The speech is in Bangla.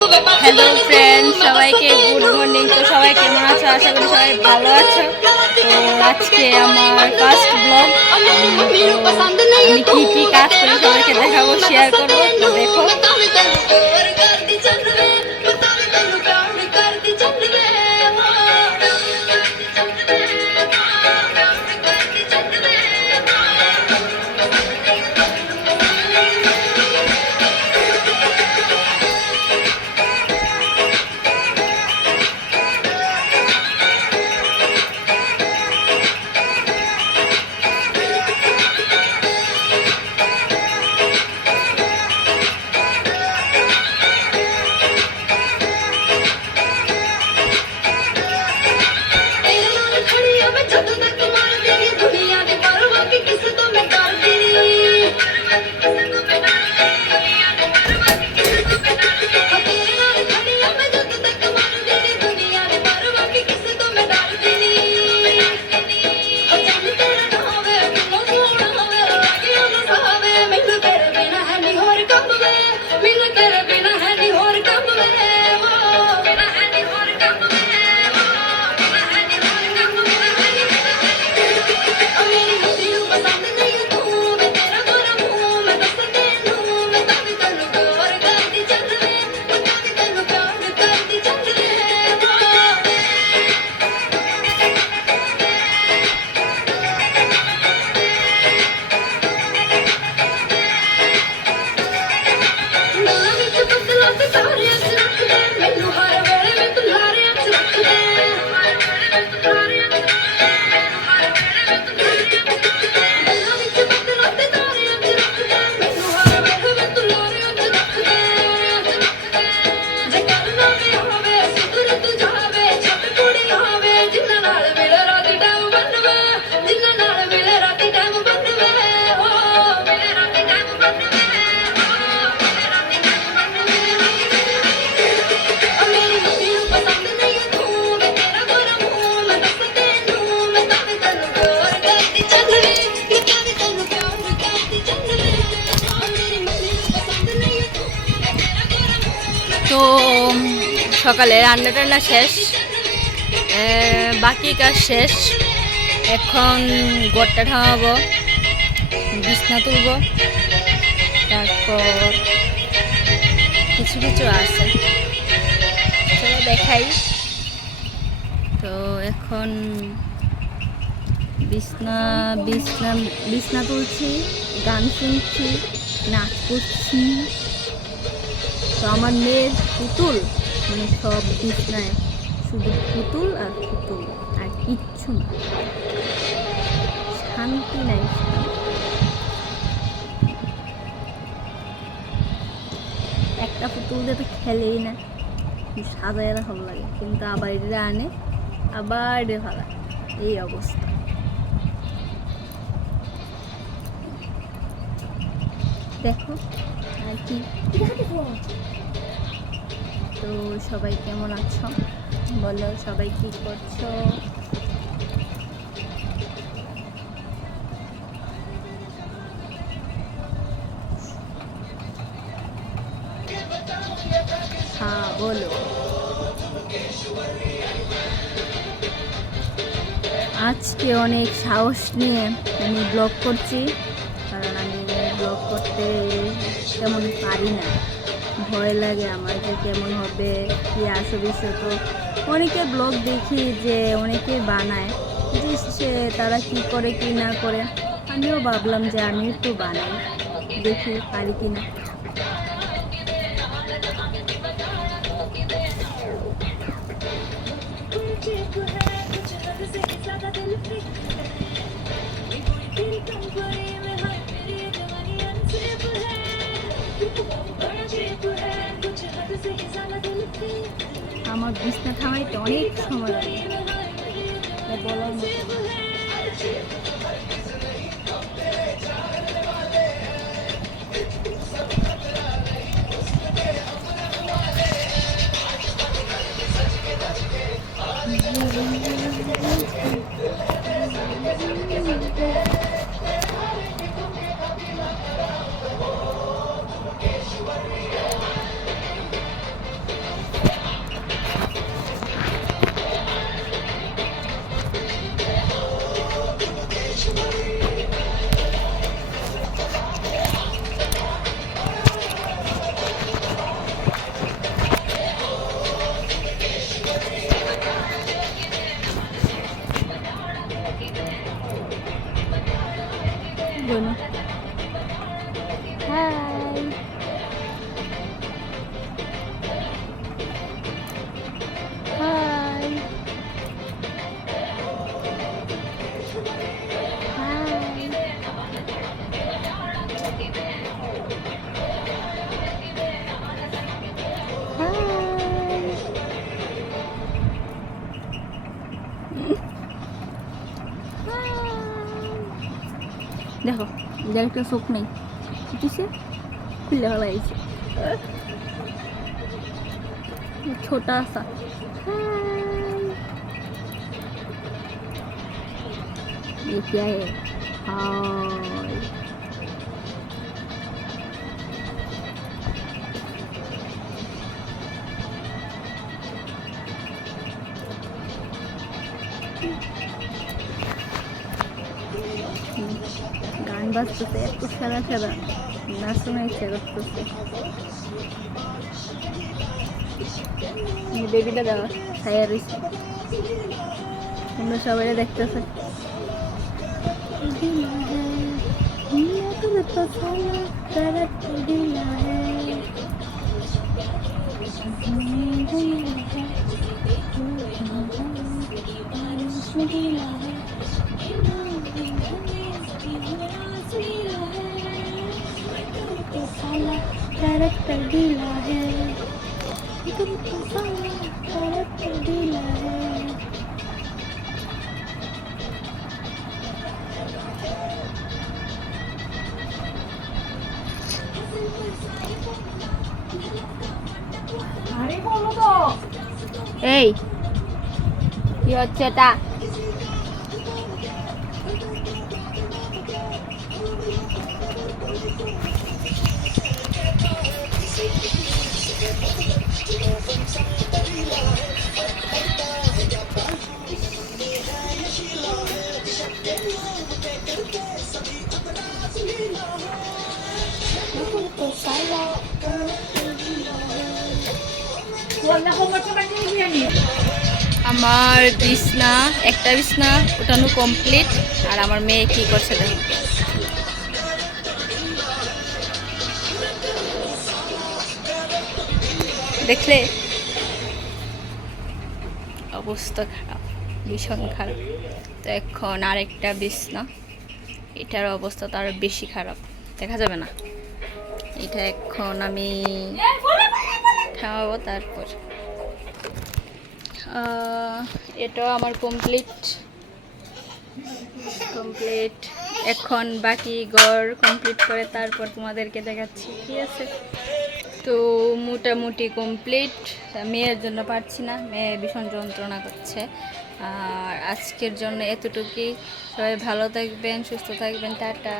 হ্যালো ফ্রেন্ড, সবাইকে গুড মর্নিং। তো সবাই কেমন আছো? আশা করি সবাই ভালো আছো। তো আজকে আমার ফার্স্ট ব্লগ। আমি কি কি কাজ করি সবাইকে দেখাবো, শেয়ার করবো। তো দেখো। তো সকালে রান্না টান্না শেষ, বাকি কাজ শেষ। এখন গোটটা ঠামাবো, বিছনা তুলবো, তারপর কিছু কিছু আছে চলো দেখাই। তো এখন বিছনা বিছনা বিছনা তুলছি, গান শুনছি, নাচ করছি। তো আমার মেয়ের পুতুল, মানে সব বিছনায় শুধু পুতুল আর পুতুল, আর কিচ্ছু না, শান্তি নাই। একটা পুতুল দিয়ে তো খেলেই না, সাজায় ভালো লাগে, কিন্তু আবার এটা আনে, আবার এটা ভালো, এই অবস্থা। দেখো আর কি। তো সবাই কেমন আছো বলো, সবাই কি করছো? হ্যাঁ বলো। আজকে অনেক সাহস নিয়ে আমি ব্লগ করছি, কারণ আমি ব্লগ করতে তেমন পারি না, ভয় লাগে আমার যে কেমন হবে কি আসবে। তো অনেকে ব্লগ দেখি যে অনেকে বানায়, যে সে তারা কি করে কি না করে, আমিও ভাবলাম যে আমি একটু বানাই, দেখি পারি কি না। আমার বিছনা থামাইতে অনেক সময় লাগে, বলার মতো। দেখো যার একটা চোখ নেই বুঝছে খুলে ভালো হয়েছে ছোটা সা ये क्या है हाय গান বাজতেছে এত সারা সারা নাচনা ইচ্ছা করতেছে বেবিটা দেওয়া ছায়া রয়েছে তোমরা সবাই দেখতেছে कैरेक्टर ढीला है कैरेक्टर ढीला है এই কি হচ্ছে এটা আমার বিছনা একটা বিছনা ওঠানো কমপ্লিট আর আমার মেয়ে কি করছে দেখো দেখলে অবস্থা খারাপ ভীষণ খারাপ তো এখন আরেকটা বিছনা এটার অবস্থা তো আরো বেশি খারাপ দেখা যাবে না এটা এখন আমি খাওয়াবো তারপর এটাও আমার কমপ্লিট এখন বাকি ঘর কমপ্লিট করে তারপর তোমাদেরকে দেখাচ্ছি ঠিক আছে তো মোটামুটি কমপ্লিট মেয়ের জন্য পারছি না মেয়ে ভীষণ যন্ত্রণা করছে আর আজকের জন্য এতটুকুই সবাই ভালো থাকবেন সুস্থ থাকবেন টাটা